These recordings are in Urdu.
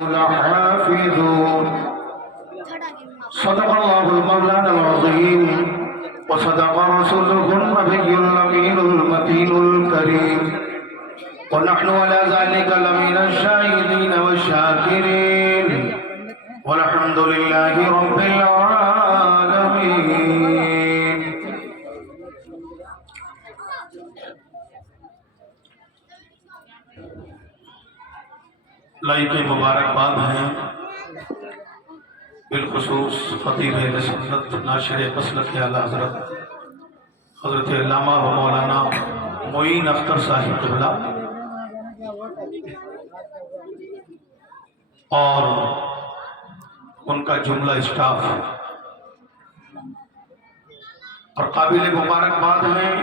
حافظون صدق الله المولانا العظيم وصدق رسوله النبي الأمين المتين الكريم ونحن على ذلك لمن الشاهدين والشاكرين والحمد لله رب العالمين. لائق مبارکباد ہیں بالخصوص خطیب اہل سنت ناشر مسلک اعلیٰ حضرت علامہ و مولانا معین اختر صاحب قبلہ اور ان کا جملہ اسٹاف، اور قابل مبارکباد ہیں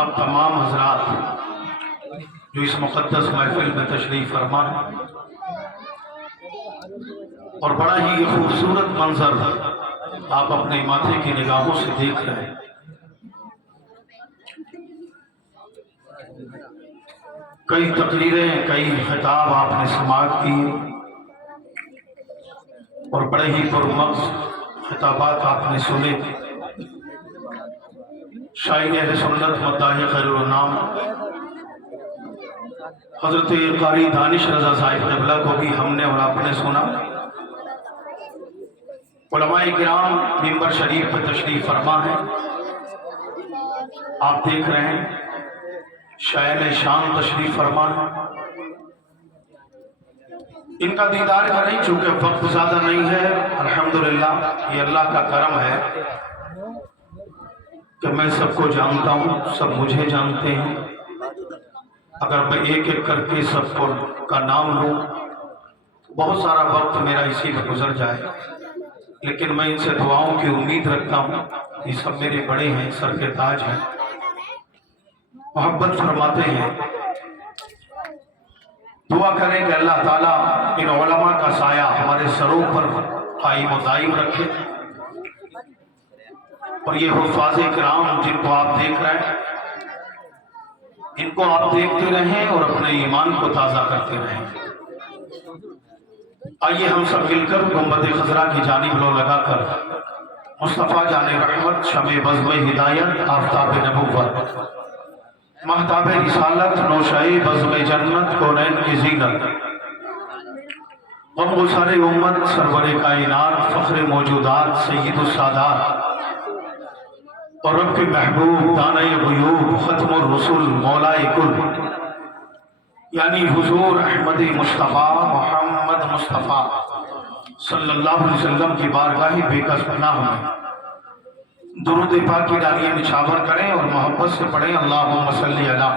آپ تمام حضرات جو اس مقدس محفل میں تشریف فرما ہے، اور بڑا ہی خوبصورت منظر آپ اپنے ماتھے کی نگاہوں سے دیکھ رہے ہیں۔ کئی تقریریں، کئی خطاب آپ نے سماعت کی اور بڑے ہی پرمغز خطابات آپ نے سنے۔ شاعر اہل سنت مداح خیر الانام حضرت قاری دانش رضا صاحب قبلہ کو بھی ہم نے اور آپ نے سنا۔ علماء کرام منبر شریف پر تشریف فرما ہے، آپ دیکھ رہے ہیں۔ شاعر شان تشریف فرما ہے، ان کا دیدار کریں چونکہ وقت زیادہ نہیں ہے۔ الحمدللہ یہ اللہ کا کرم ہے کہ میں سب کو جانتا ہوں، سب مجھے جانتے ہیں۔ اگر میں ایک ایک کر کے سب کا نام لوں بہت سارا وقت میرا اسی میں گزر جائے، لیکن میں ان سے دعاؤں کی امید رکھتا ہوں۔ یہ سب میرے بڑے ہیں، سر کے تاج ہیں، محبت فرماتے ہیں۔ دعا کریں کہ اللہ تعالیٰ ان علماء کا سایہ ہمارے سروں پر قائم و دائم رکھے، اور یہ حفاظ کرام جن کو آپ دیکھ رہے ہیں ان کو آپ دیکھتے رہیں اور اپنے ایمان کو تازہ کرتے رہیں۔ آئیے ہم سب مل کر گنبد خضرا کی جانب لو لگا کر مصطفیٰ جان رحمت، شمع بزم ہدایت، آفتاب نبوت، مہتاب رسالت، نوشہ بزم جنت، کونین کی زینت، غم گسار امت، سرور کائنات، فخر موجودات، سید السادات اور رب کے محبوب، دانہ غیوب، ختم الرسل، مولا کل، یعنی حضور احمد مصطفیٰ محمد مصطفیٰ صلی اللہ علیہ وسلم کی بارگاہ بے کس پناہ میں درود پاک کی ڈالیاں نچھاور کریں اور محبت سے پڑھیں اللہم صلی علی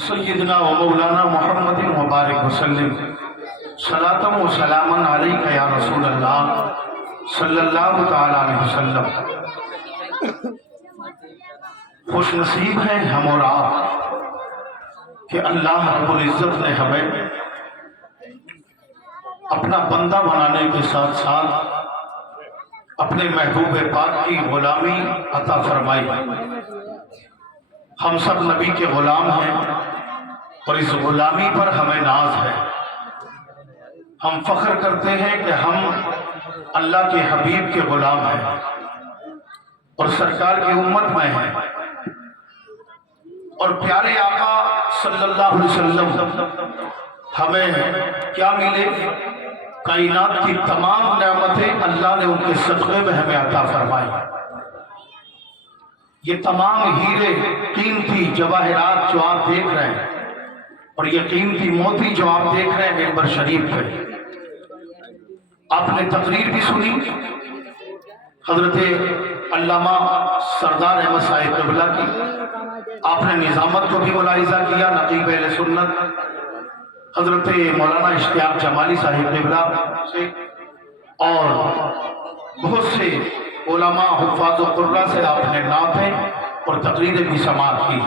سیدنا و مولانا محمد مبارک وسلم صلاۃ و سلاما علیک یا رسول اللہ صلی اللہ تعالی علیہ وسلم۔ خوش نصیب ہیں ہم اور آپ کہ اللہ رب العزت نے ہمیں اپنا بندہ بنانے کے ساتھ ساتھ اپنے محبوب پاک کی غلامی عطا فرمائی۔ ہم سب نبی کے غلام ہیں اور اس غلامی پر ہمیں ناز ہے۔ ہم فخر کرتے ہیں کہ ہم اللہ کے حبیب کے غلام ہیں اور سرکار کی امت میں ہیں، اور پیارے آقا صلی اللہ علیہ وسلم ہمیں کیا ملے؟ کائنات کی تمام نعمتیں اللہ نے ان کے صدقے میں ہمیں عطا فرمائی۔ یہ تمام ہیرے، قیمتی جواہرات جو آپ دیکھ رہے ہیں اور یہ قیمتی موتی جو آپ دیکھ رہے ہیں منبر شریف پہ، آپ نے تقریر بھی سنی حضرت علامہ سردار احمد صاحب قبلہ کی، آپ نے نظامت کو بھی ملاحظہ کیا نقیب اہل سنت حضرت مولانا اشتیاق جمالی صاحب قبلہ سے، اور بہت سے علماء حفاظ و قرہ سے آپ نے نعتیں اور تقریریں بھی سماعت کی۔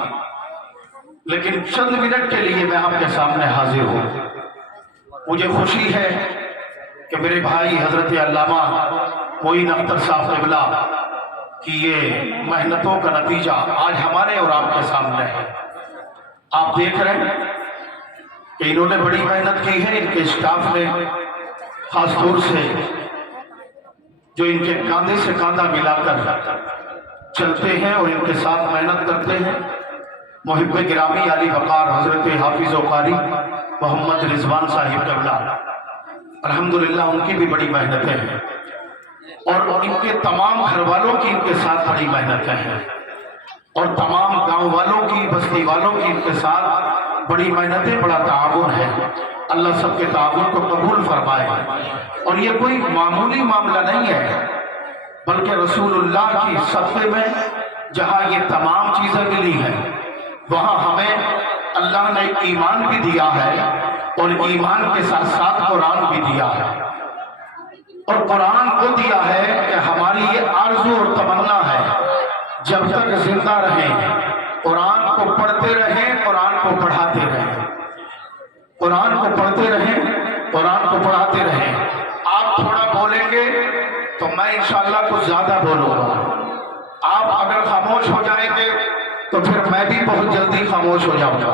لیکن چند منٹ کے لیے میں آپ کے سامنے حاضر ہوں۔ مجھے خوشی ہے کہ میرے بھائی حضرت علامہ معین اختر صاحب قبلہ کی یہ محنتوں کا نتیجہ آج ہمارے اور آپ کے سامنے ہے۔ آپ دیکھ رہے ہیں کہ انہوں نے بڑی محنت کی ہے، ان کے اسٹاف نے خاص طور سے جو ان کے کاندھے سے کاندھا ملا کر چلتے ہیں اور ان کے ساتھ محنت کرتے ہیں۔ محب گرامی علی وقار حضرت حافظ و قاری محمد رضوان صاحب قبلہ، الحمدللہ ان کی بھی بڑی محنتیں ہیں، اور ان کے تمام گھر والوں کی ان کے ساتھ بڑی محنتیں ہیں، اور تمام گاؤں والوں کی، بستی والوں کی ان کے ساتھ بڑی محنتیں، بڑا تعاون ہے۔ اللہ سب کے تعاون کو قبول فرمائے۔ اور یہ کوئی معمولی معاملہ نہیں ہے، بلکہ رسول اللہ کی صدقے میں جہاں یہ تمام چیزیں ملی ہیں، وہاں ہمیں اللہ نے ایمان بھی دیا ہے، اور ایمان کے ساتھ ساتھ قرآن بھی دیا ہے۔ اور قرآن کو دیا ہے کہ ہماری یہ آرزو اور تمنا ہے، جب تک زندہ رہیں قرآن کو پڑھتے رہیں، قرآن کو پڑھاتے رہیں، قرآن کو پڑھتے رہیں، قرآن کو پڑھاتے رہیں۔ آپ تھوڑا بولیں گے تو میں انشاءاللہ کچھ زیادہ بولوں گا، آپ اگر خاموش ہو جائیں گے تو پھر میں بھی بہت جلدی خاموش ہو جاؤں گا۔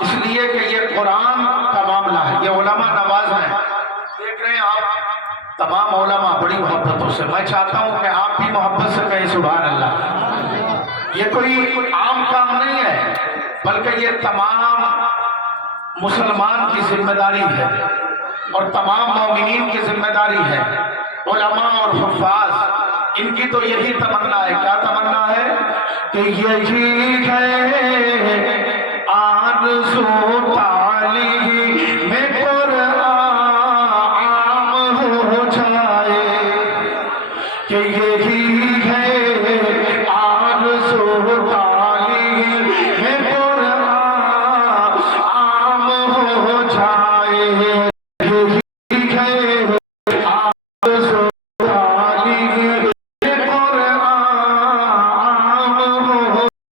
اس لیے کہ یہ قرآن کا معاملہ ہے، یہ علماء نواز ہیں، دیکھ رہے ہیں آپ تمام علماء بڑی محبتوں سے۔ میں چاہتا ہوں کہ آپ بھی محبت سے کہیں سبحان اللہ۔ یہ کوئی عام کام نہیں ہے، بلکہ یہ تمام مسلمان کی ذمہ داری ہے، اور تمام مومنین کی ذمہ داری ہے۔ علماء اور حفاظ ان کی تو یہی تمنا ہے، کیا تمنا ہے؟ کہ یہی ہے آرزو تعلیم میں قرآن عام ہو جائے، کہ یہی ہے آرزو تعلیم میں قرآن عام ہو جائے، یہی ہے آرزو تعلیم میں قرآن عام ہو جائے،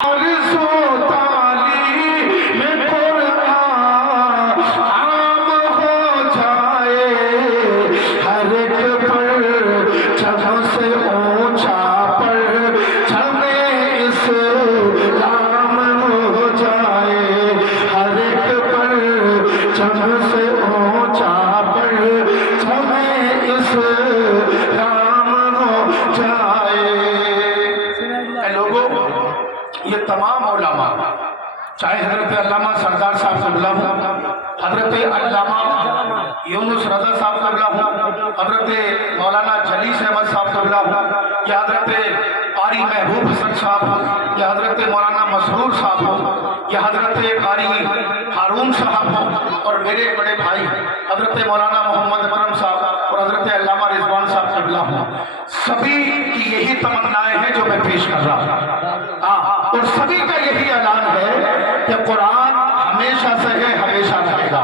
آرزو تعلیم میں قرآن عام ہو جائے، ہر ایک پر چم سے اونچا پر چمے اسلام ہو جائے، ہر ایک پر چم سے اونچا پر چمے اسلام ہو جائے۔ اے لوگوں، یہ تمام علماء، چاہے حضرت علامہ سردار صاحب قبلہ ہوں، حضرت علامہ یونس رضا صاحب قبلہ ہوں، حضرت مولانا جلیس احمد صاحب قبلہ ہوں، یا حضرت قاری محبوب حسن صاحب ہوں، یا حضرت مولانا مسرور صاحب ہوں، یا حضرت قاری ہارون صاحب ہوں، اور میرے بڑے بھائی حضرت مولانا محمد اکرم صاحب اور حضرت علامہ رضوان صاحب قبلہ ہوں، سبھی کی یہی تمنائیں ہیں جو میں پیش کر رہا ہوں، اور سبھی کا یہی اعلان ہے کہ قرآن ہمیشہ سے ہے، ہمیشہ رہے گا۔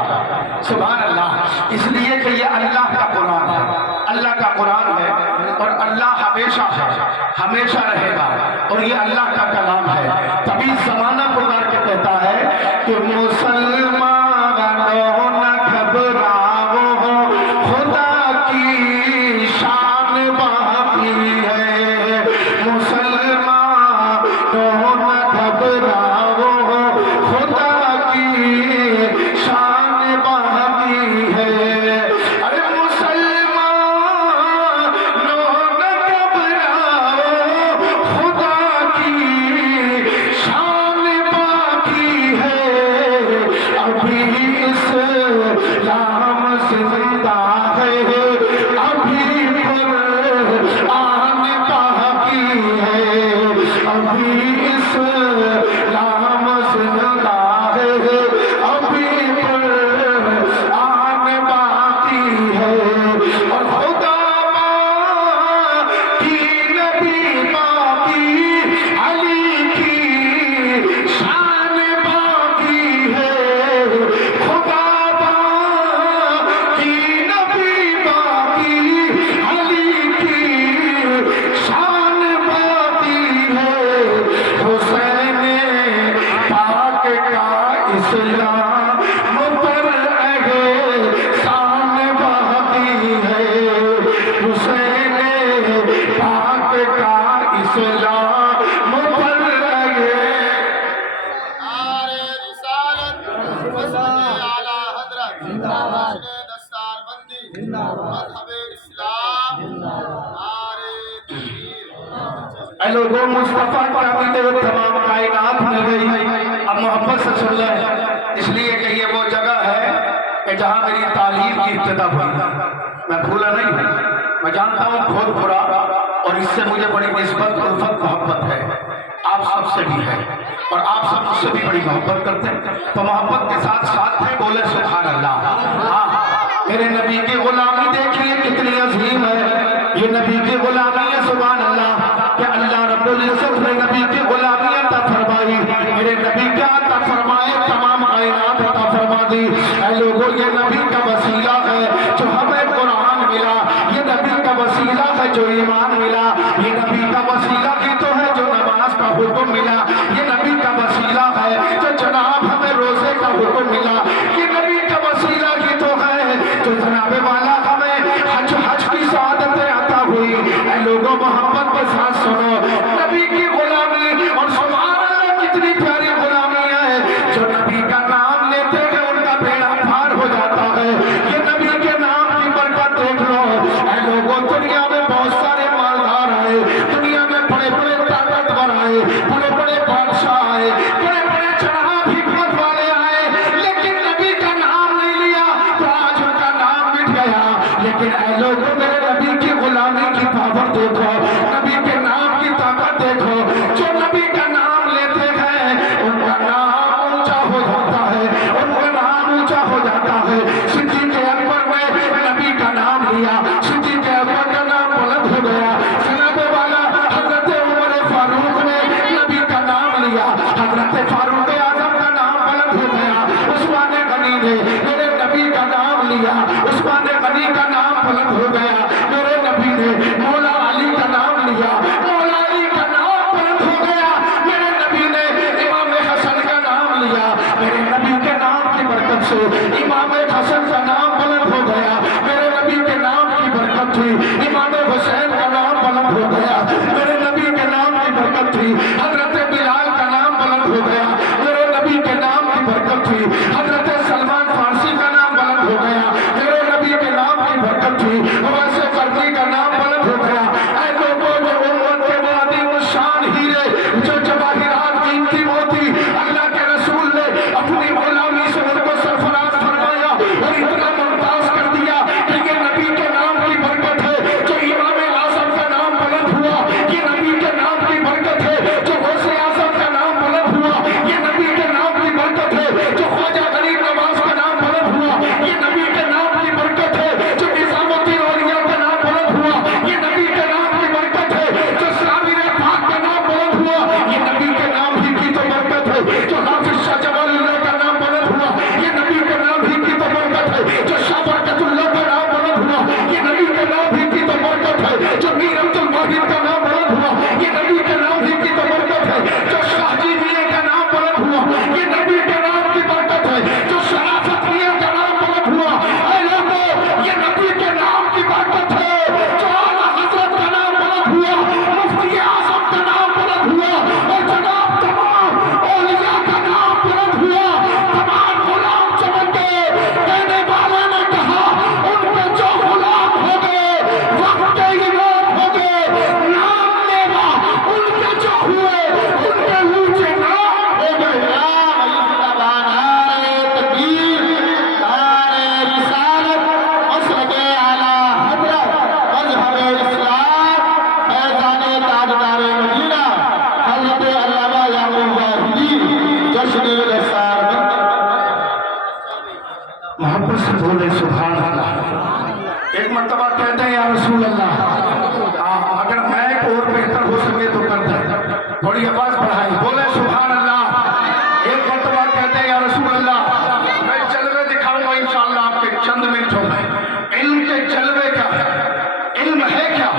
سبحان اللہ۔ اس لیے کہ یہ اللہ کا قرآن ہے، اللہ کا قرآن ہے، اور اللہ ہمیشہ ہے، ہمیشہ رہے گا، اور یہ اللہ کا کلام ہے۔ تبھی زمانہ پکار کے کہتا ہے کہ مسلمانوں نہ گھبراؤ، خدا کی شان باقی ہے، مسلمانوں نہ گھبراؤ، خدا کی شان باقی ہے، ارے مسلمانوں نہ گھبراؤ، خدا کی شان باقی ہے، ابھی اسلام زندہ ہے، ابھی قرآن باقی ہے، ابھی اسلام زندہ ہے، ابھی قرآن باقی ہے، اور خدا باقی، نبی باقی، علی کی شان باقی ہے، خدا باقی، نبی باقی، علی کی شان باقی ہے، حسین پاک کا اسلام پر احسان باقی ہے، حسین پاک کا اسلام پر اے لوگوں مصطفیٰ کی عقیدت تمام کائنات میں گئی. اب محبت سے سن لیں، اس لیے کہ یہ وہ جگہ ہے کہ جہاں میری تعلیم کی ابتدا ہوئی. میں بھولا نہیں ہوں، میں جانتا ہوں بہت برا، اور اس سے مجھے بڑی نسبت الفت محبت ہے، آپ سب سے بھی ہے، اور آپ سب مجھ سے بھی بڑی محبت کرتے ہیں. تو محبت کے ساتھ ساتھ ہے بولے سبحان اللہ. ہاں میرے نبی کی غلامی دیکھیے کتنی عظیم ہے. یہ نبی کی غلامی ہے سبحان اللہ، کہ اللہ رب العزت نے نبی کی غلامی عطا فرمائی. میرے نبی کیا عطا فرمائے؟ تمام کائنات عطا فرما دی. اے لوگوں یہ نبی کا وسیلہ ہے جو ہمیں قرآن ملا، یہ نبی کا وسیلہ ہے جو ایمان ملا، یہ نبی کا وسیلہ ہی تو ہے جو نماز کا حکم ملا، یہ نبی کا وسیلہ ہے جو جناب ہمیں روزے کا حکم ملا، یہ نبی کا وسیلہ ہی تو ہے جو جناب والا ہمیں حج کی سعادتیں عطا ہوئی. اے لوگوں محبت کے ساتھ سنو، نبی کی غلامی، اور سبحان اللہ کتنی پیاری غلامی ہے. جو نبی کا نام لیتے ہیں ان کا بیڑا پار ہو جاتا ہے. یہ نبی کے نام کی برکت دیکھ لو. اے لوگوں دنیا میں بہت سارے مالدار آئے، دنیا میں بڑے بڑے طاقتور آئے، بڑے بڑے بادشاہ آئے، بڑے بڑے جناب حکمت والے آئے، لیکن نبی کا نام نہیں لیا تو آج ان کا نام مٹ گیا. لیکن اے لوگوں میرے نبی کی غلامی کی پاور دیکھو، نبی کے نام کی طاقت دیکھو. جو نبی کا نام لیتے ہیں ان کا نام اونچا ہو جاتا ہے، ان کا نام اونچا ہو جاتا ہے. صدیق اکبر میں نبی کا نام لیا، صدیق اکبر کا نام بلند ہو گیا. جناب والا حضرت عمر فاروق نے نبی کا نام لیا، حضرت فاروق اعظم کا نام بلند ہو گیا. عثمان غنی نے میرے نبی کا نام لیا، عثمان غنی کا نام بلند ہو گیا. میرے نبی نے مولا علی کا نام لیا، مولا علی کا نام بلند ہو گیا. میرے نبی نے امام حسن کا نام لیا، میرے نبی کے نام کی برکت سے امام حسن کا نام بلند ہو گیا. میرے نبی کے نام کی برکت تھی امام حسین کا نام بلند ہو گیا. میرے نبی کے نام کی برکت تھی حضرت بلال کا نام بلند ہو گیا. میرے نبی کے نام کی برکت تھی حضرت سلمان فارسی کا نام بلند ہو گیا. میرے نبی کے نام کی برکت تھی ویسے کرنی کا نام بلند ہو گیا. اے لوگوں جو امت کے معدن شان ہیرے، جو جواہرات قیمتی موتی اللہ کے رسول نے اپنی غلامی سے ان کو سرفراز فرمایا اور اتنا ممتاز کر دیا کہ یہ نبی کے نام کی برکت ہے جو امام اعظم کا نام بلند ہوا. یہ نبی کے نام کی برکت ہے جو غوث اعظم کا نام بلند ہوا. یہ نبی کے نام کی برکت ہے جو خواجہ غریب نواز کا نام بلند ہوا. یہ نبی کے نام کی برکت ہے جو نظام الدین اولیاء کا نام بلند ہوا. یہ نبی کے نام کی برکت ہے جو صابر پاک کا نام بلند ہوا. یہ نبی کے نام ہی کی تو برکت ہے جو حافظ شاہ جمال اللہ کا نام بلند ہوا. یہ نبی کے نام ہی کی تو برکت ہے جو شاہ برکت اللہ کا نام بلند ہوا. یہ نبی کے نام ہی کی تو برکت ہے جو میر عبد الواحد کا نام بلند ہوا. یہ نبی کے نام ہی کی تو برکت ہے جو شاہ جی میاں کا نام بلند ہوا. یہ نبی کے نام کی برکت ہے جو شرافت میاں کا نام بلند ہوا. اے لوگوں یہ نبی کے نام کی برکت ہے جو اعلیٰ حضرت کا نام بلند ہوا، مفتی اعظم کا نام بلند ہوا، اور جناب تمام اولیاء کا نام بلند ہوا. تمام غلام چمک گئے. کہنے والے نے کہا ان پہ جو غلام ہو گئے وقت کے امام ہو گئے، نام لیوا ان کے جو ہوئے ان کے اونچے نام ہو گئے. محبت سے بولے سبحان اللہ. ایک مرتبہ کہتے ہیں یا رسول اللہ، اگر میں اور بہتر ہو سکے تو کرتا ہے. تھوڑی آواز بڑھائیں، بولے سبحان اللہ. ایک مرتبہ کہتے ہیں یا رسول اللہ، میں جلوے دکھاؤں گا انشاءاللہ آپ کے چند منٹوں میں. علم کے جلوے کیا ہے، علم ہے کیا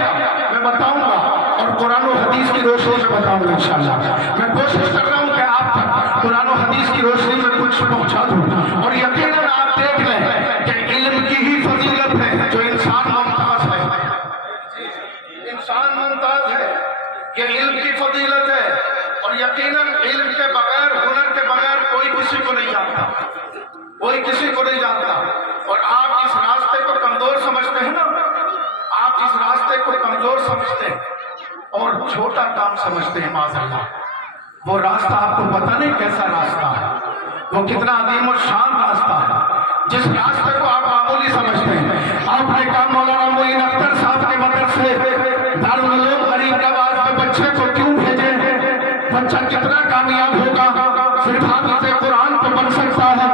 میں بتاؤں گا، اور قرآن و حدیث کی روشنی میں بتاؤں گا انشاءاللہ. میں کوشش کر رہا ہوں کہ آپ تک قرآن و حدیث کی روشنی میں کچھ پہنچا دوں. اور یقیناً آپ دیکھ لیں کہ علم کی ہی فضیلت ہے جو انسان ممتاز ہے. انسان ممتاز ہے، یہ علم کی فضیلت ہے. اور یقیناً علم کے بغیر، ہنر کے بغیر کوئی کسی کو نہیں جانتا، کوئی کسی کو نہیں جانتا. اور آپ اس راستے کو کمزور سمجھتے ہیں نا، آپ اس راستے کو کمزور سمجھتے ہیں اور چھوٹا کام سمجھتے ہیں. سمجھتے ہیں معاذ اللہ. وہ راستہ آپ کو پتہ نہیں کیسا راستہ ہے, وہ کتنا عظیم و شان راستہ ہے. جس راستے کو آپ معمولی سمجھتے ہیں, آپ نے کہا مولانا معین اختر صاحب کے مدرسے دارالعلوم غریب نواز میں بچے کو کیوں بھیجے؟ بچہ کتنا کامیاب ہوگا؟ صرف حافظ قرآن تو بن سکتا ہے,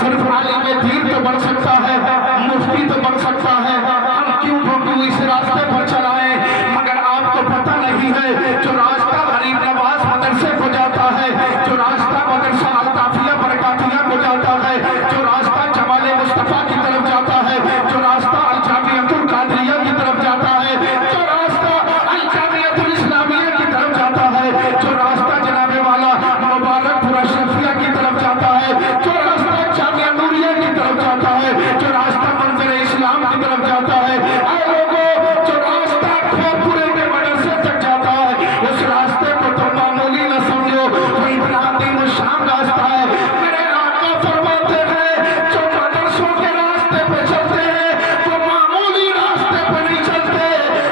صرف عالم دین تو بن سکتا ہے, مفتی تو بن سکتا ہے. ہم کیوں اس راستے پر چلائیں؟ مگر آپ کو پتہ نہیں ہے جو راستہ غریب نواز مدرسے کو جاتا ہے, جو راستہ مدرسہ الطافیہ برکاتیہ کو جاتا ہے, جو راستہ جمال مصطفیٰ کی طرف جاتا ہے, جو راستہ الجامعۃ القادریہ کی طرف جاتا ہے, جو راستہ الجامعۃ الاسلامیہ کی طرف جاتا ہے, جو راستہ جناب والا مبارک پور اشرفیہ کی طرف جاتا ہے, جو راستہ جامعہ نوریہ کی طرف جاتا ہے, جو راستہ منظر اسلام کی طرف جاتا ہے, اے لوگوں جو راستہ کھوپورے کے مدرسے تک جاتا ہے, اس راستے کو تم معمولی نہ سمجھو, وہ اتنا عظیم و شان راستہ ہے. میرے آقا فرماتے ہیں جو مدرسوں کے راستے پہ چلتے ہیں وہ معمولی راستے پہ نہیں چلتے,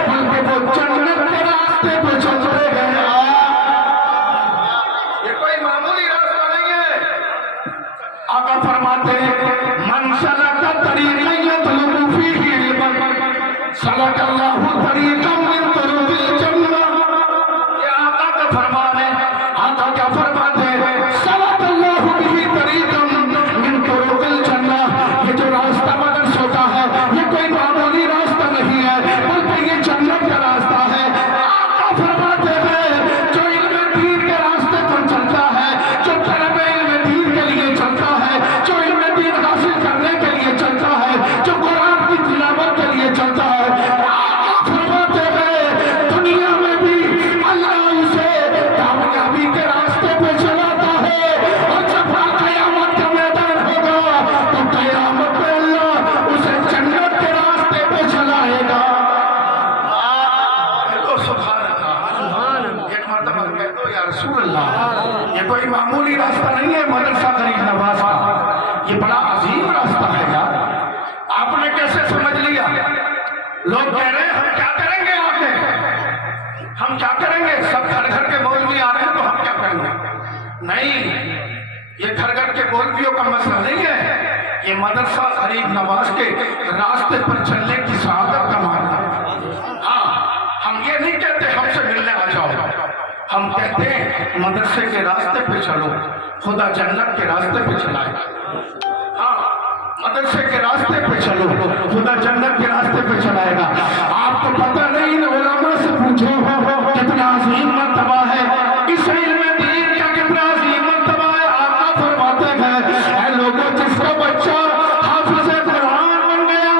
بلکہ وہ جنت کے راستے پہ چلتے ہیں. یہ کوئی معمولی راستہ نہیں ہے. آقا فرماتے ہیں من سلک طریقا یطلب فیہ علما سلک اللہ طریقا من طرق الجنہ. یہ آقا کا فرمان ہے. آقا کیا فرماتے ہیں؟ سلک اللہ بہ طریقا من طرق الجنہ. یہ جو راستہ مدرسوں کا ہے یہ کوئی معمولی راستہ نہیں ہے, بلکہ یہ جنت کا راستہ ہے. آقا فرماتے ہیں جو علم دین کے راستے پر چلتا ہے, جو طلب علم دین کے لیے چلتا ہے, جو علم دین حاصل کرنے کے لیے چلتا ہے, جو قرآن کی تلاوت کے لیے چلتا ہے, آقا فرماتے ہیں دنیا میں بھی اللہ اسے کامیابی کے راستے پہ چلاتا ہے, اور جب قیامت کا میدان ہوگا تو قیامت میں اللہ اسے جنت کے راستے پہ چلائے گا. سبحان اللہ. ایک مرتبہ کہہ دو یا رسول اللہ. یہ کوئی معمولی راستہ نہیں ہے مدرسہ غریب نواز کا, یہ بڑا عظیم راستہ ہے یار. آپ نے کیسے سمجھ لیا؟ لوگ کہہ رہے ہیں ہم کیا کریں گے, آگے ہم کیا کریں گے, سب گھر گھر کے مولوی آ رہے ہیں تو ہم کیا کریں گے؟ نہیں, یہ گھر گھر کے مولویوں کا مسئلہ نہیں ہے, یہ مدرسہ غریب نواز کے راستے پر چلنے کی سعادت کا معاملہ ہے. ہاں, ہم یہ نہیں کہتے ہم سے ملنے آ جاؤ, ہم کہتے ہیں مدرسے کے راستے پہ چلو, خدا جنت کے راستے پہ چلائے. ہاں, مدرسے کے راستے پہ چلو, خدا جنت کے راستے پہ چلائے گا. آپ کو پتہ نہیں, علماء سے پوچھو کتنا عظیم مرتبہ ہے اس علم دین کا, کتنا عظیم مرتبہ ہے. آقا فرماتے ہیں اے لوگوں جس کا بچہ حافظ قرآن بن گیا,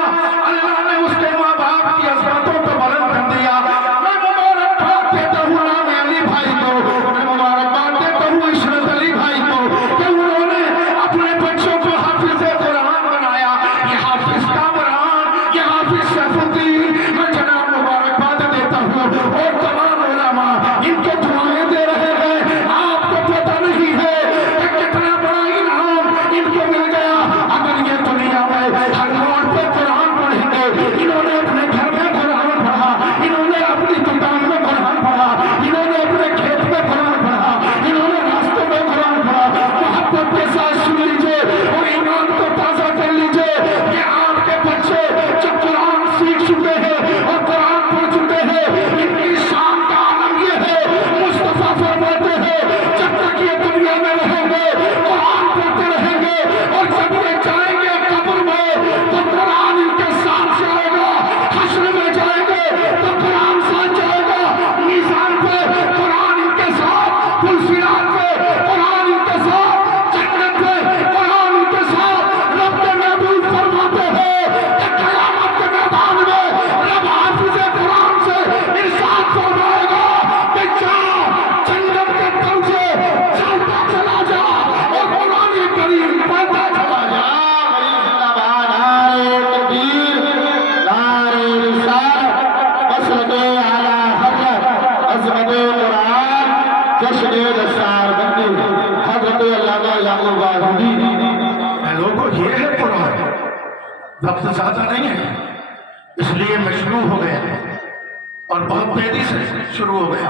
اللہ نے اس کے ماں باپ کی عظمتوں کو بلند کر دیا. میں مبارکباد دیتا ہوں نام علی بھائی کو, میں مبارکباد دیتا ہوں عشرت علی بھائی کو کہ انہوں نے اپنے بچوں کو حافظ قرآن بنایا. یہ حافظ کامران, یہ حافظ سیف الدین, میں جناب مبارکباد دیتا ہوں, اور تمام علماء ان کو دعائیں دے رہے ہیں. آپ کو پتہ نہیں ہے کہ کتنا بڑا انعام ان کو مل گیا. اگر یہ دنیا میں ہر موڑ پہ قرآن پڑھیں گے, انہوں نے اپنے گھر میں قرآن پڑھا, انہوں نے اپنی دکان میں قرآن پڑھا, انہوں نے اپنے کھیت میں قرآن پڑھا, انہوں نے راستوں میں قرآن پڑھا. محبت کے ساتھ سن لیجئے اور ایمان کو تازہ کر لیجئے کہ آپ کے بچے جو قرآن سیکھ چکے ہیں اور قرآن پڑھ چکے ہیں, ان کی شان کا عالم یہ ہے. مصطفیٰ فرماتے ہیں جب تک یہ دنیا میں رہیں گے قرآن پڑھتے رہیں گے, اور جب یہ جائیں گے قبر میں تو قرآن ان کے ساتھ جائے گا, حشر میں جائیں گے تو قرآن ساتھ جائے گا, میزان پہ قرآن ان کے ساتھ, پلسیرات پہ قرآن ان کے ساتھ, جنت پہ قرآن ان کے ساتھ. رب کے محبوب فرماتے ہیں کہ قیامت کے میدان میں رب حافظ قرآن سے ارشاد فرمائے گا کہ جا جنت کے درجے چلتا چلا جا اور قرآن کریم پڑھتا چلا جا. لوگوں یہ ہے قرآن, وقت زیادہ نہیں ہے اس لیے میں شروع ہو گیا اور بہت تیزی سے شروع ہو گیا.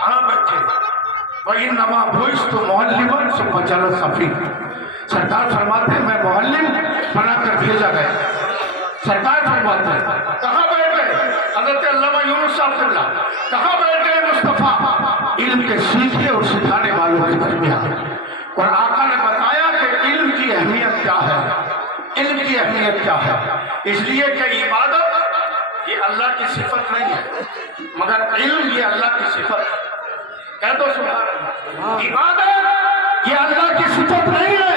ہاں بچے وَإِنَّمَا بُعِثْتُ مُعَلِّمًا ثُمَّ جَلَسَ فِيهِ سرکار فرماتے ہیں میں معلم بنا کر بھیجا گیا. سرکار فرماتے ہیں کہاں بیٹھے حضرت علامہ یونس صاحب اللہ کہاں بیٹھے مصطفیٰ علم کے سیکھنے اور سکھانے والوں کے درمیان. اور آقا نے بتایا کہ علم کی اہمیت کیا ہے. علم کی اہمیت کیا ہے؟ اس لیے کہ عبادت یہ اللہ کی صفت نہیں ہے مگر علم یہ اللہ کی صفت ہے. کہہ دو سبحان اللہ. عبادت یہ اللہ کی صفت نہیں ہے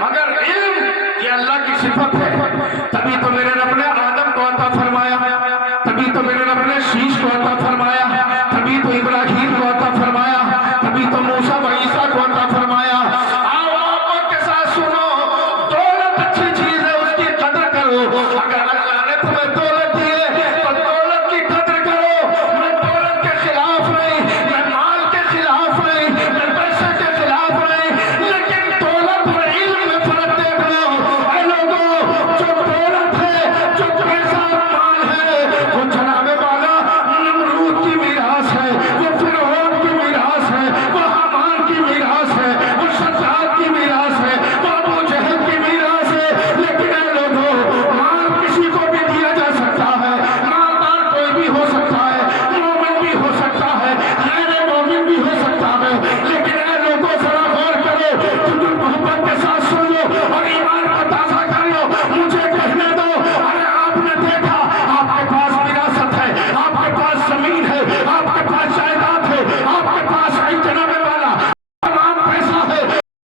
مگر علم یہ اللہ کی صفت ہے. تبھی تو میرے رب نے آدم کو عطا فرمایا, تبھی تو میرے رب نے شیش کو عطا فرمایا, تبھی تو ابراہیم کو عطا فرمایا, تبھی تو موسیٰ و عیسیٰ کو عطا فرمایا. آؤ محبت کے ساتھ سنو, دولت اچھی چیز ہے اس کی قدر کرو. اگر اللہ نے تمہیں دولت دی ہے تو دولت کی قدر کرو. میں دولت کے خلاف نہیں, میں مال کے خلاف نہیں, میں پیسے کے خلاف نہیں, لیکن دولت اور علم میں فرق دیکھ لو. اے لوگوں جو دولت ہے, جو پیسہ اور مال ہے, وہ جناب والا نمرود کی میراث ہے, وہ فرعون کی میراث ہے, وہ حامان کی میراث ہے, وہ شداد کی میراث ہے, وہ ابو جہل کی میراث ہے. لیکن اے لوگوں مال کسی کو بھی دیا جا سکتا ہے, مالدار کوئی بھی ہو سکتا ہے, مومن بھی ہو سکتا ہے, غیر مومن بھی ہو سکتا ہے. لیکن اے لوگوں ذرا غور کرو, تم محبت کے ساتھ سنو اور ایمان کو تازہ کر لو. مجھے کہنے دو, ارے آپ نے دیکھا آپ کے پاس وراثت ہے, آپ کے پاس زمین ہے, آپ کے پاس جائیداد ہے, آپ کے پاس جناب والا تمام پیسہ ہے.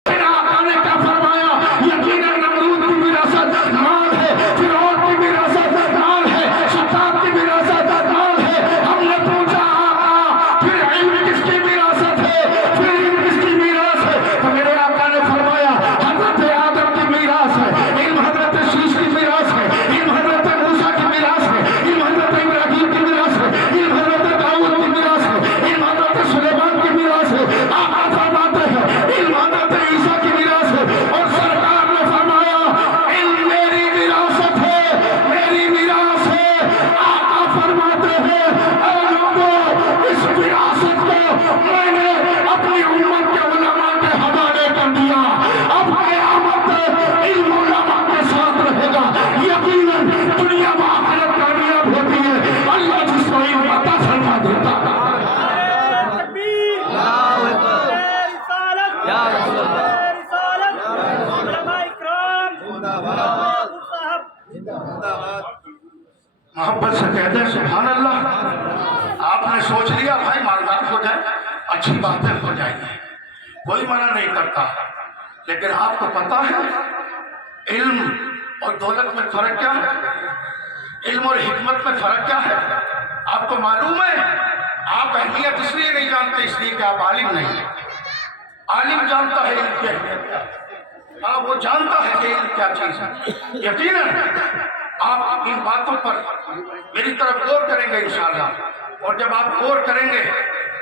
پھر آقا نے کیا فرمایا؟ یقیناً نمرود کی وراثت مال ہے, فرعون کی وراثت مال ہے, شداد کی وراثت مال ہے. ہم نے پوچھا آقا پھر علم کس کی وراثت ہے, پھر علم کس کی میراث ہے؟ تو میرے آقا نے فرمایا حضرت آدم کی میراث ہے علم, حضرت شیش کی میراث ہے علم, حضرت موسیٰ کی میراث ہے علم, حضرت ابراہیم کی میراث ہے علم, حضرت داؤد کی میراث ہے علم, حضرت سلیمان کی میراث ہے. آقا فرماتے ہیں علم حضرت عیسیٰ کی میراث ہے. اور سرکار نے فرمایا علم میری وراثت ہے, میری میراث ہے. آقا فرماتے ہیں اے لوگوں اس وراثت کو میں نے اپنی امت کے علماء کے حوالے کر دیا. اب قیامت علم علماء کے ساتھ رہے گا. یقیناً دنیا و آخرت کامیاب ہوتی ہے اللہ جس کو علم عطا فرما دیتا. محبت سے کہتے ہیں سبحان اللہ. آپ نے سوچ لیا بھائی مالدار ہو جائے, اچھی باتیں ہو جائیں گی, کوئی منع نہیں کرتا, لیکن آپ کو پتا ہے علم اور دولت میں فرق کیا ہے؟ علم اور حکمت میں فرق کیا ہے؟ آپ کو معلوم ہے آپ اہمیت اس لیے نہیں جانتے اس لیے کہ آپ عالم نہیں ہیں. عالم جانتا ہے علم کی اہمیت کیا ہے, ہاں وہ جانتا ہے کہ علم کیا چیز ہے. یقیناً آپ ان باتوں پر میری طرف غور کریں گے انشاءاللہ, اور جب آپ غور کریں گے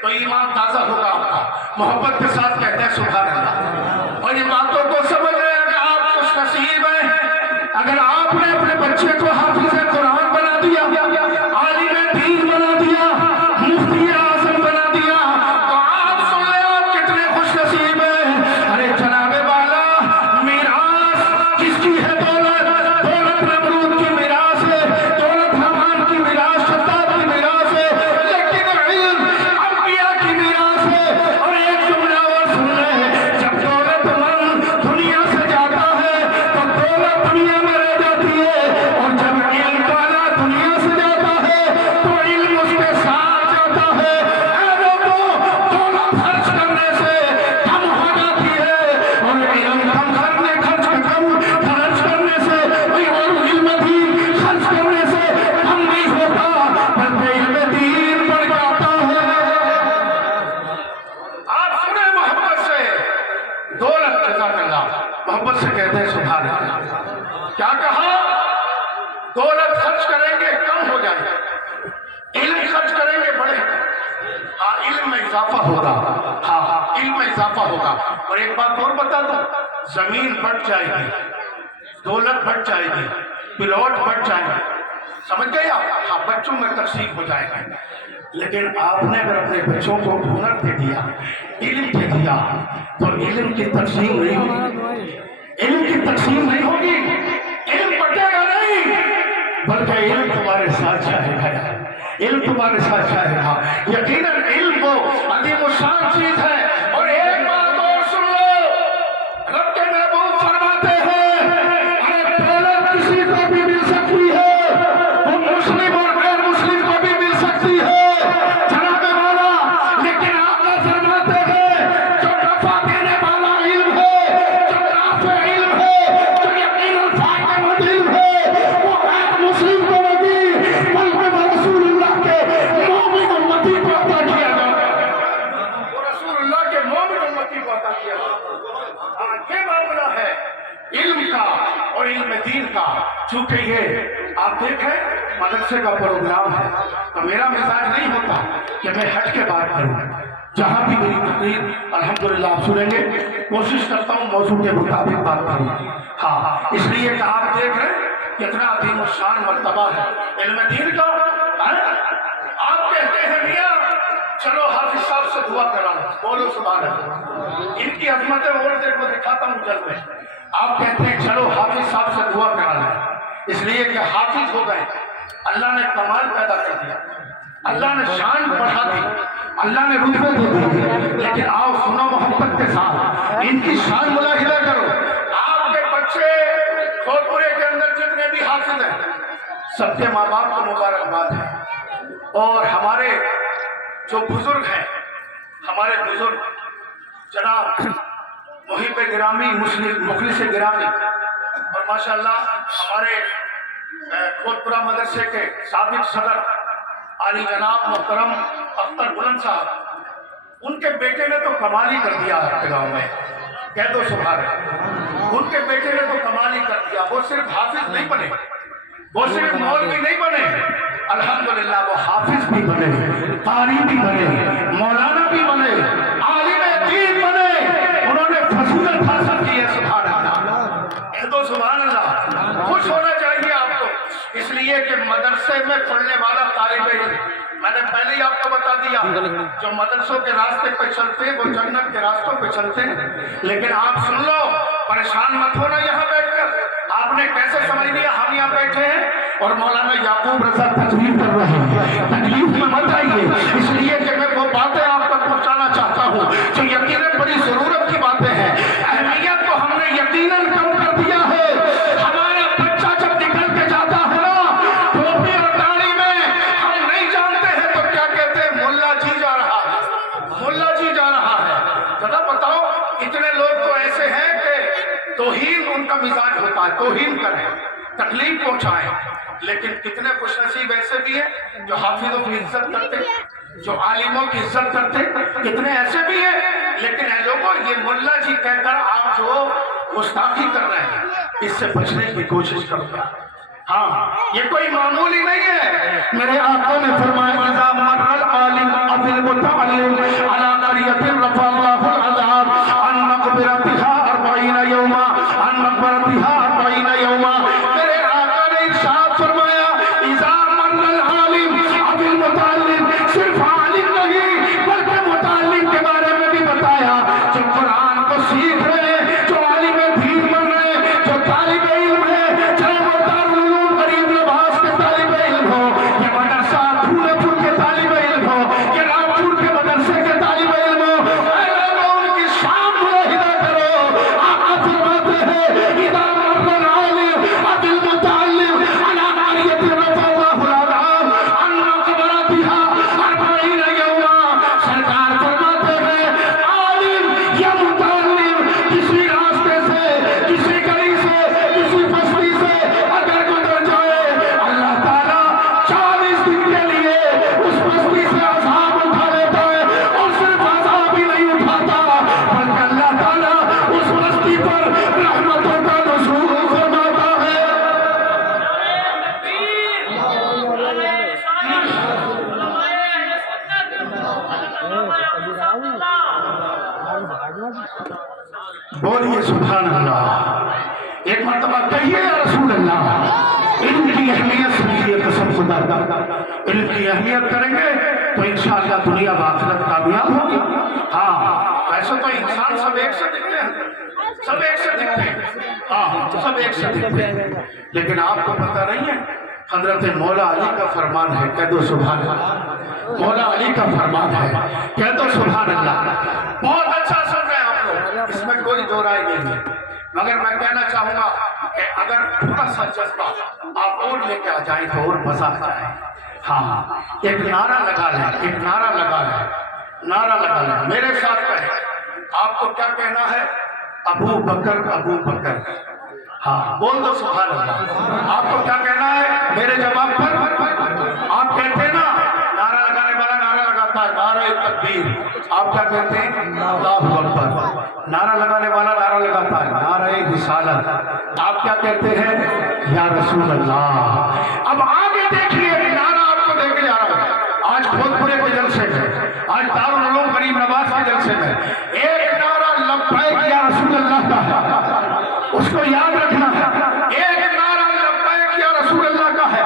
تو ایمان تازہ ہوگا آپ کا. محبت کے ساتھ کہتے ہیں سبحان اللہ. اور ان باتوں کو سمجھ رہے ہیں کہ آپ خوش نصیب ہیں اگر آپ نے اپنے بچے کو حافظ قرآن بنا دیا, عالم دین بنا دیا, مفتی اعظم بنا دیا, تو آپ سن لیں آپ کتنے خوش نصیب ہیں. ارے جناب والا میراث کس کی ہے؟ دولت. دولت نمرود کی میراث ہے, دولت حامان کی میراث, شداد کی میراث ہے, لیکن علم انبیاء کی میراث ہے. اور ایک جملہ اور سن لیں, جب دولت مند دنیا سے جاتا ہے تو دولت دنیا میں رہ جاتی ہے, اور جب علم والا دنیا سے جاتا ہے تو علم اس کے ساتھ جاتا ہے. اے لوگوں دولت خرچ کرنے سے کم ہو جاتی ہے, اور علم کم خرچ کرنے سے اور علم دین خرچ کرنے سے کم نہیں ہوتا بلکہ علم دین بڑھ جاتا ہے. آپ سنیں محبت سے, دولت جزاک اللہ, محبت سے کہتے ہیں سبحان اللہ. کیا کہا؟ دولت خرچ کریں گے کم ہو جائے گا, علم خرچ کریں گے بڑھے گا. ہاں علم میں اضافہ ہوگا, ہاں علم میں اضافہ ہوگا. اور ایک بات اور بتا دوں, زمین بڑھ جائے گی, دولت بڑھ جائے گی, پلاٹ بڑھ جائے گی, سمجھ گئے آپ؟ ہاں بچوں میں تقسیم ہو جائے گا. لیکن آپ نے اگر اپنے بچوں کو ہنر دے دیا، علم دے دیا، تو علم کی تقسیم نہیں ہوگی، علم کی تقسیم نہیں ہوگی، علم بٹے گا نہیں، بلکہ علم تمہارے ساتھ جائے گا، علم تمہارے ساتھ جائے گا۔ یقیناً علم وہ عظیم الشان چیز ہے۔ اور ایک بات اور سن لو، رب کے محبوب فرماتے ہیں ارے دولت کسی کو بھی مل سکتی ہے، وہ مسلم اور غیر مسلم کو بھی مل سکتی ہے جناب مولا، لیکن آقا فرماتے ہیں جو نفع دینے والا علم ہے، جو نافع علم ہے، جو یقیناً فائدہ مند علم ہے، وہ غیر مسلم کو نہیں بلکہ رسول اللہ کے مومن امتی کو عطا کیا جاتا ہے، وہ رسول اللہ کے مومن امتی کو عطا کیا جاتا ہے۔ یہ معاملہ ہے علم کا اور علم دین کا۔ چونکہ یہ آپ دیکھیں مدرسے کا پروگرام ہے تو میرا مزاج نہیں ہوتا کہ میں ہٹ کے بات کروں، جہاں بھی میری تقریر الحمدللہ آپ سنیں گے کوشش کرتا ہوں موضوع کے مطابق بات کروں۔ ہاں، اس لیے کہ آپ دیکھ رہے ہیں کتنا عظیم الشان مرتبہ ہے علم دین کا۔ آپ کہتے ہیں میاں چلو حافظ صاحب سے دعا کرانا، بولو سبحان اللہ، ان کی عظمتیں اور کو دکھاتا ہوں جلد میں۔ آپ کہتے ہیں چلو حافظ صاحب سے دعا کرانا، اس لیے کہ حافظ ہو گئے، اللہ نے کمال پیدا کر دیا، اللہ نے شان بڑھا دی، اللہ نے رتبے دے دی۔ لیکن آؤ سنو محبت کے ساتھ ان کی شان ملاحظہ کرو۔ آپ کے بچے کھوپورے کے اندر جتنے بھی حافظ ہیں سب کے ماں باپ کو مبارکباد ہے، اور ہمارے جو بزرگ ہیں، ہمارے بزرگ جناب محب گرامی مخلص گرامی اور ماشاءاللہ ہمارے کھوپورہ مدرسے کے سابق صدر عالی جناب محترم اختر بلند صاحب، ان کے بیٹے نے تو کمال ہی کر دیا آپ کے گاؤں میں، کہہ دو سبحان اللہ، ان کے بیٹے نے تو کمال ہی کر دیا۔ وہ صرف حافظ نہیں بنے، وہ صرف مولوی نہیں بنے، الحمدللہ وہ حافظ بھی بنے، قاری بھی بنے، مولانا بھی بنے، عالم دین بنے، انہوں نے فضیلت حاصل کی ہے۔ سبحان اللہ، کہہ دو سبحان اللہ۔ خوش ہونا چاہیے آپ کو، اس لیے کہ مدرسے میں پڑھنے والا طالب علم، میں نے پہلے ہی آپ کو بتا دیا جو مدرسوں کے راستے پہ چلتے ہیں وہ جنت کے راستوں پہ چلتے ہیں۔ لیکن آپ سن لو، پریشان مت ہونا یہاں بیٹھ کر، آپ نے کیسے سمجھ لیا ہم یہاں بیٹھے ہیں اور مولانا یعقوب رضا تقریر کر رہے ہیں؟ تکلیف میں مت آئیے، اس لیے کہ میں وہ باتیں آپ تک پہنچانا چاہتا ہوں جو یقیناً بڑی ضرورت کی باتیں ہیں۔ اہمیت کو ہم نے یقیناً کم کر دیا ہے۔ ہمارا بچہ جب نکل کے جاتا ہے نا ٹوپی اور داڑھی میں، ہم نہیں جانتے ہیں تو کیا کہتے ہیں، ملا جی جا رہا ہے، ملا جی جا رہا ہے۔ ذرا بتاؤ، اتنے لوگ تو ایسے ہیں کہ توہین ان کا مزاج ہوتا ہے، توہین کریں، تکلیف پہنچائیں، لیکن کتنے خوش نصیب ایسے بھی ہیں جو حافظوں کی عزت کرتے، جو عالموں کی عزت کرتے، کتنے ایسے بھی ہیں۔ لیکن اے لوگوں، یہ ملا جی کہہ کر آپ جو گستاخی کر رہے ہیں اس سے بچنے کی کوشش کرو۔ ہاں، یہ کوئی معمولی نہیں ہے۔ میرے آقا نے فرمایا اذا مر العالم او المتعلم علی قریۃ رفع اللہ العذاب عن مقبرتها 40 یوما، عن مقبرتها 40 یوما۔ میرے آقا نے ارشاد فرمایا اذا مر العالم او المتعلم، صرف عالم نہیں بلکہ متعلم کے بارے میں بھی بتایا، جو قرآن کو سیکھ رہے ہیں، جو عالم دین بن رہے ہیں، جو طالب علم ہے، چاہے وہ دارالعلوم غریب نواز کے طالب علم ہو، یہ مدرسہ پھولے پھول کے طالب علم ہو، یہ رامپور کے مدرسے کے طالب علم ہو، اے لوگوں ان کی شان ملاحظہ کرو۔ آقا فرماتے ہیں اذا مر العالم او المتعلم علی قریۃ رفع اللہ العذاب عن مقبرتها 40 یوما۔ سرکار فرماتے ہیں عالم یا متعلم کسی راستے سے، کسی گلی سے، کسی بستی سے اگر گزر جائے، اللہ تعالیٰ 40 دن کے لیے اس بستی سے عذاب اٹھا لیتا ہے، اور صرف عذاب ہی نہیں اٹھاتا بلکہ اللہ تعالیٰ اس بستی پر رحمتوں کا نزول فرماتا ہے۔ بولیے سبحان اللہ، ایک مرتبہ کہیے یا رسول اللہ۔ علم کی اہمیت سمجھیے، قسم خدا کا علم کی اہمیت کریں گے تو انشاءاللہ دنیا و آخرت کامیاب ہوگی. ہاں ویسے تو انسان سب ایک سے دکھتے ہیں, سب ایک سے دکھتے ہیں, ہاں سب ایک سے دکھتے ہیں, لیکن آپ کو پتہ نہیں ہے حضرت مولا علی کا فرمان ہے, کہہ دو سبحان اللہ. مولا علی کا فرمان ہے, کہہ دو سبحان اللہ. بہت اچھا سن رہے ہیں آپ لوگ, اس میں کوئی دو رائے نہیں ہے, مگر میں کہنا چاہوں گا کہ اگر تھوڑا سا جذبہ آپ اور لے کے آ جائیں تو اور مزہ آ جائے. ہاں ایک نعرہ لگا لیں, ایک نعرہ لگا لیں, نعرہ لگا لیں, میرے ساتھ کہیں. آپ کو کیا کہنا ہے؟ ابو بکر ابو بکر. ہاں بول دو سبحان اللہ. آپ کو کیا کہنا ہے میرے جواب پر؟ آپ کہتے ہیں نا نعرہ لگانے والا نعرہ لگاتا ہے نعرہ تکبیر, آپ کیا کہتے ہیں؟ اللہ اکبر. نعرہ لگانے والا نعرہ لگاتا ہے نعرہ رسالت, آپ کیا کہتے ہیں؟ یا رسول اللہ. اب آگے دیکھیے نعرہ آپ کو دے کے جا رہا ہوں. آج بھوجپورے کے جلسے میں, آج دارالعلوم غریب نواز کے جلسے میں ایک نعرہ لبیک یا رسول اللہ کا ہے, اس کو یاد رکھنا ہے. ایک نعرہ لبیک یا رسول اللہ کا ہے,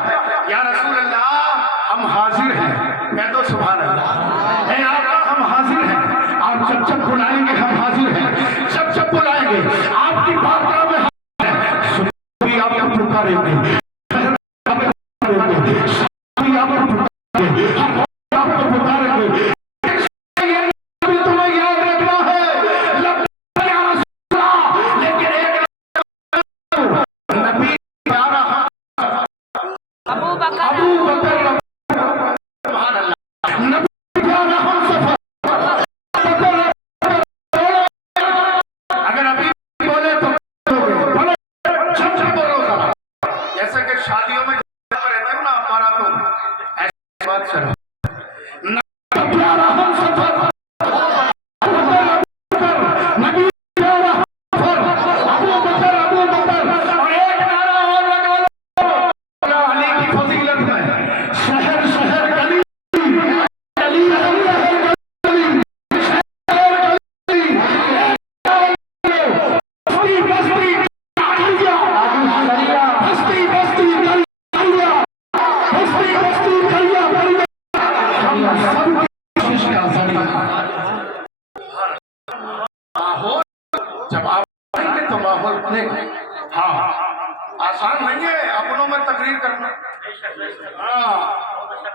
یا رسول اللہ ہم حاضر ہیں, کہہ دو سبحان اللہ. اے آقا ہم حاضر ہیں, آپ جب جب بلائیں گے ہم حاضر ہیں, جب جب بلائیں گے آپ کی بارگاہ میں سنی آپ کو پکاریں گے, شادیوں میں رہتے ہیں نا باراتوں میں, ایسی بات چلو جب آپ آئیں گے تو ماحول بنے گا. ہاں آسان نہیں ہے اپنوں میں تقریر کرنا. ہاں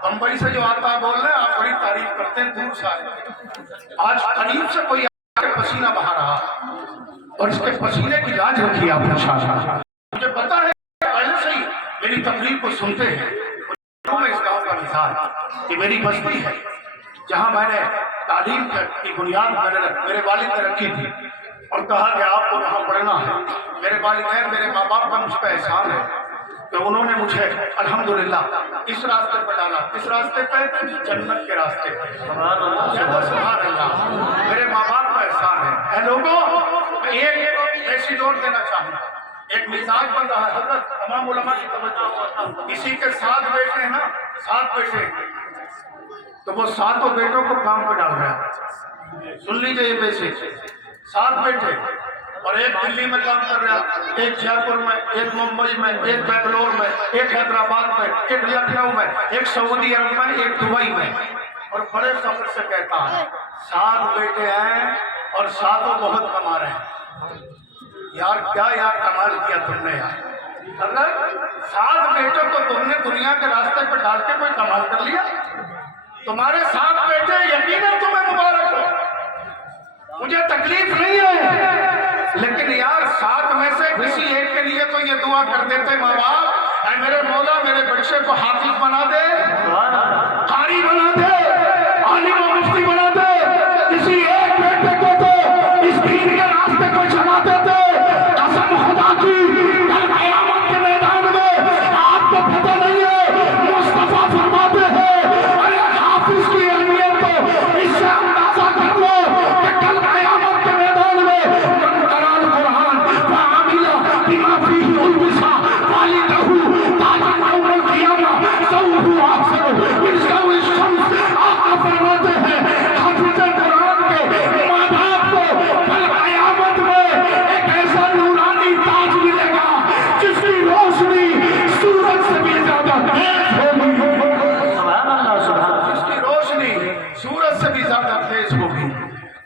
بمبئی سے جو آتا ہے بول رہے ہیں آپ بڑی تعریف کرتے ہیں, دور سے آئے, آج قریب سے کوئی آ کے پسینہ بہا رہا اور اس کے پسینے کی لاج رکھی آپ نے شاہ. مجھے پتا ہے پہلے سے ہی میری تقریر کو سنتے ہیں. میں اس گاؤں کا مثال کہ میری بستی ہے جہاں میں نے تعلیم کی بنیاد میرے والد نے رکھی تھی اور کہا کہ آپ کو وہاں پڑھنا ہے. میرے والدین میرے ماں باپ کا مجھ پہ احسان ہے کہ انہوں نے مجھے الحمدللہ اس راستے پر ڈالا. اس راستے پہ جنت کے راستے پہ, سبحان اللہ. میرے ماں باپ کا احسان ہے. اے لوگوں میں ایک ایسی دور دینا چاہوں گا, ایک مزاج بن رہا ہے. حضرت تمام علماء کی توجہ, کسی کے 7 بیٹے ہیں نا, 7 بیٹے, تو وہ 7 بیٹوں کو کام پہ ڈال رہا ہے. سن لیجئے یہ میسج, 7 بیٹے اور ایک دلی میں کام کر رہا, ایک جے پور میں, ایک ممبئی میں, ایک بنگلور میں, ایک حیدرآباد میں, ایک لکھنؤ میں, ایک سعودی عرب میں, ایک دبئی میں. اور بڑے فخر سے کہتا ہے 7 بیٹے ہیں اور 7 بہت کما رہے ہیں. یار کیا یار کمال کیا تم نے یار. اگر 7 بیٹوں کو تم نے دنیا کے راستے پہ ڈال کے کوئی کمال کر لیا. تمہارے 7 بیٹے یقیناً تمہیں مبارک ہو, مجھے تکلیف نہیں ہے, لیکن یار 7 میں سے کسی ایک کے لیے تو یہ دعا کر دیتے ماں باپ, اے میرے مولا میرے بچے کو حافظ بنا دے, قاری بنا دے, عالم و مفتی بنا دے. کسی ایک بیٹے کو تو اس دین کے راستے کو چلا دیتے. قسم خدا کی کل قیامت کے میدان میں آپ کو پتہ نہیں ہے مصطفیٰ فرماتے ہیں ارے حافظ کی اہمیت تو اس سے اندازہ کر لو کہ کل قیامت کے میدان میں من قرأ القرآن فعمل بما فیہ البسا والدہ تاجا یوم القیامہ ضوءہ احسن من ضوء الشمس. آقا فرماتے ہیں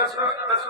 10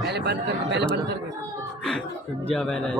پہلے بند کر کے رک جا پہلے